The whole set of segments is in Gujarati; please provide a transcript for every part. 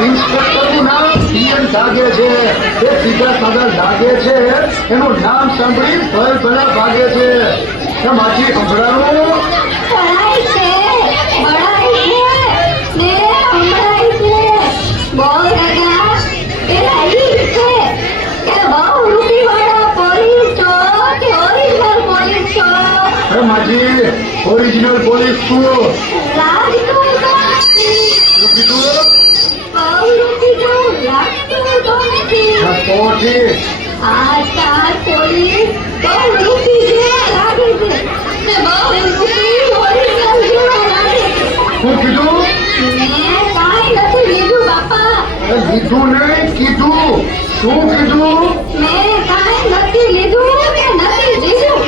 ઇન્સ્પેક્ટરનું નામ પીએન લાગે છે, એ સીધા સાદા લાગે છે, એનું નામ સાંભળી ભય ભલા ભાગે છે. માજી સંભળાવું પડાય છે, પડાય છે, ને સંભળાય છે. બોલ કાકા, પેલા ઈ છે કે બહુ રૂપીવાળા પોલીસ છો કે ઓરિજિનલ પોલીસ છો? માજી ઓરિજિનલ પોલીસ છું. લાગતું તો નથી. શું કીધું? બહુ રૂપીનું લાગતું તો નથી. હા, તો ઠીક. આજકાલ પોલીસ બહુ રૂપી જેવા લાગે છે ને બહુ રૂપી ઓરિજિનલ જેવા લાગે છે. શું કીધું? મેં કાંઈ નથી લીધું બાપા. લીધું નહીં, કીધું. શું કીધું? મેં કાંઈ નથી લીધું કે નથી લીધું.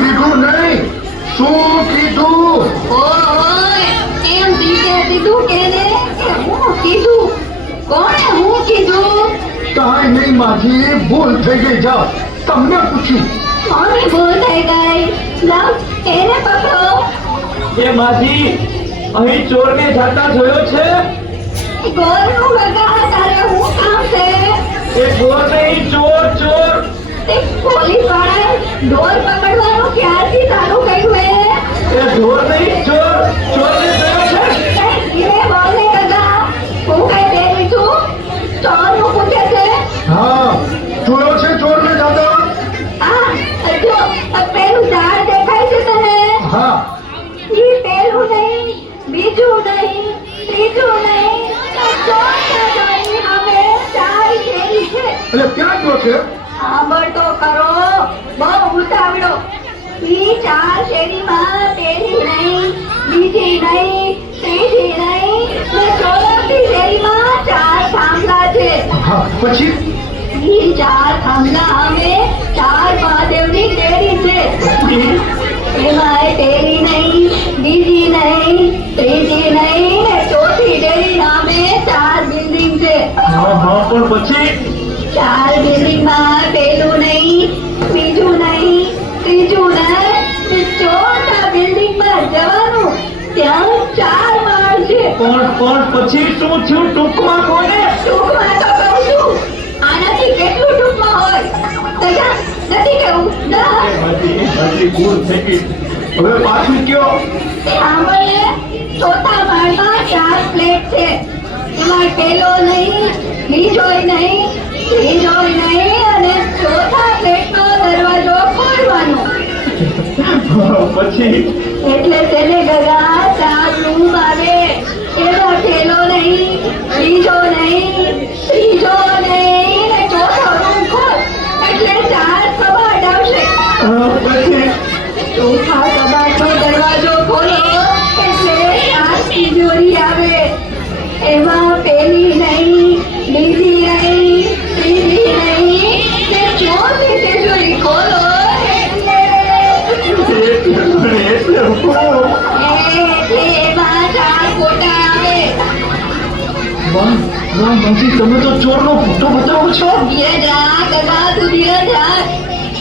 લીધું નહીં, શું કીધું? ઓય એમ દીધું કે ને કે હું કીધું? કોણે હું કીધું? કાંઈ નહીં માજી, ભૂલ થઈ ગઈ. જાઓ, તમને પૂછ્યું. કોની ભૂલ થઈ ગઈ? લાવ એને પકડો. એ માજી અહીં ચોરને જાતા જોયો છે? ગોરનું લગા તારે હું કામ છે? એ ચોર નહીં, ચોર ચોર. તે પોલીસ વાળાએ ઢોર પકડવાનું ક્યારથી ચાલુ કર્યું હે? એ ઢોર નહીં, ચોર. ચોરને જોયો છે? ધીરે બોલને લગા. હું કઈ પહેરી છું? ચોરનું પૂછે છે? હા, જોયો છે ચોરને દાદા? આ જો પેલું ઝાડ દેખાય છે તને? હા. ઈ પેલું નહીં, બીજું નહીં, ત્રીજું નહીં, ચોથું નહીં. હવે ચાર શેરી છે. એટલે ક્યાં ગયો છે? સાંભળ તો ખરો, બહુ ઉતાવળો. ઈ ચાર શેરીમાં પેલી નહીં, બીજી નહીં, ત્રીજી નહીં, ને ચોથી શેરીમાં ચાર થાંભલા છે. હા, પછી? ઈ ચાર થાંભલા અમે ચાર મહાદેવની શેરી છે. એમાંય પેલી નહીં, બીજી નહીં, ત્રીજી નહીં, ને ચોથી શેરી નામે ચાર બિલ્ડિંગ છે. હા હા, પણ પછી? ચાર બિલ્ડિંગમાં પેલું નહીં, બીજું નહીં, ત્રીજું નહીં, ને ચોથા બિલ્ડિંગમાં જવાનું. ત્યાં ચાર માળ છે. પણ પછી શું થયું? ટૂંકમાં કોને? ટૂંકમાં તો કહું છું. આનાથી કેટલું ટૂંકમાં હોય? તૈયાર નથી કેવું? ના. માજી ભૂલ થઈ ગઈ. હવે પાછું કયો? સાંભળને, ચોથા માળમાં ચાર ફ્લેટ છે. એમાં પેલો નહીં, બીજોય નહીં, ત્રીજોય નહીં, અને ચોથા ફ્લેટનો દરવાજો ખોલવાનો. પછી? એટલે તેને ગગા ચાર રૂમ આવે. એમાં પેલો નહીં, બીજો નહીં, ત્રીજો નહીં, ને ચોથો રૂમ ખોલ એટલે ચાર કબાટ આવશે. પછી? ચોથા કબાટનો દરવાજો ખોલો એટલે ચાર તિજોરી આવે. એમાં પેલી નહીં, બીજી નહીં, ત્રીજી નહીં, ને ચોથી તિજોરી ખોલો એટલે એમાં ચાર કોટા આવે. વાહ, માજી તમે તો ચોરનો ફોટો બતાવો છો. ધીરે જા ગગા, તું ધીરે જા.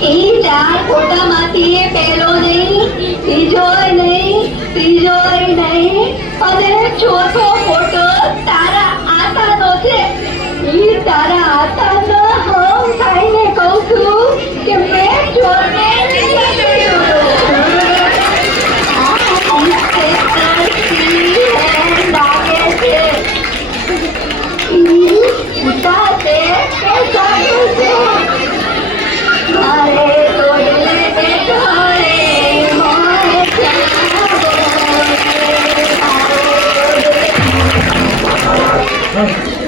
ઈ ચાર કોટામાંથી પેલો નહીં, બીજોય નહીં, ત્રીજોય નહીં, અને ચોથો કોટો તારા આતાનો છે. ઈ તારા આતાનો હમ ખાઈને કહું છું કે મેં ચોરને પકડ્યો. આ ઇન્સ્પેક્ટર લાગે છે. ઈ ઉતા છે કે સાધુ છે? મારે તો દિલે બેઠો રે, મારે ક્યાં બોલે, મારો દિલ.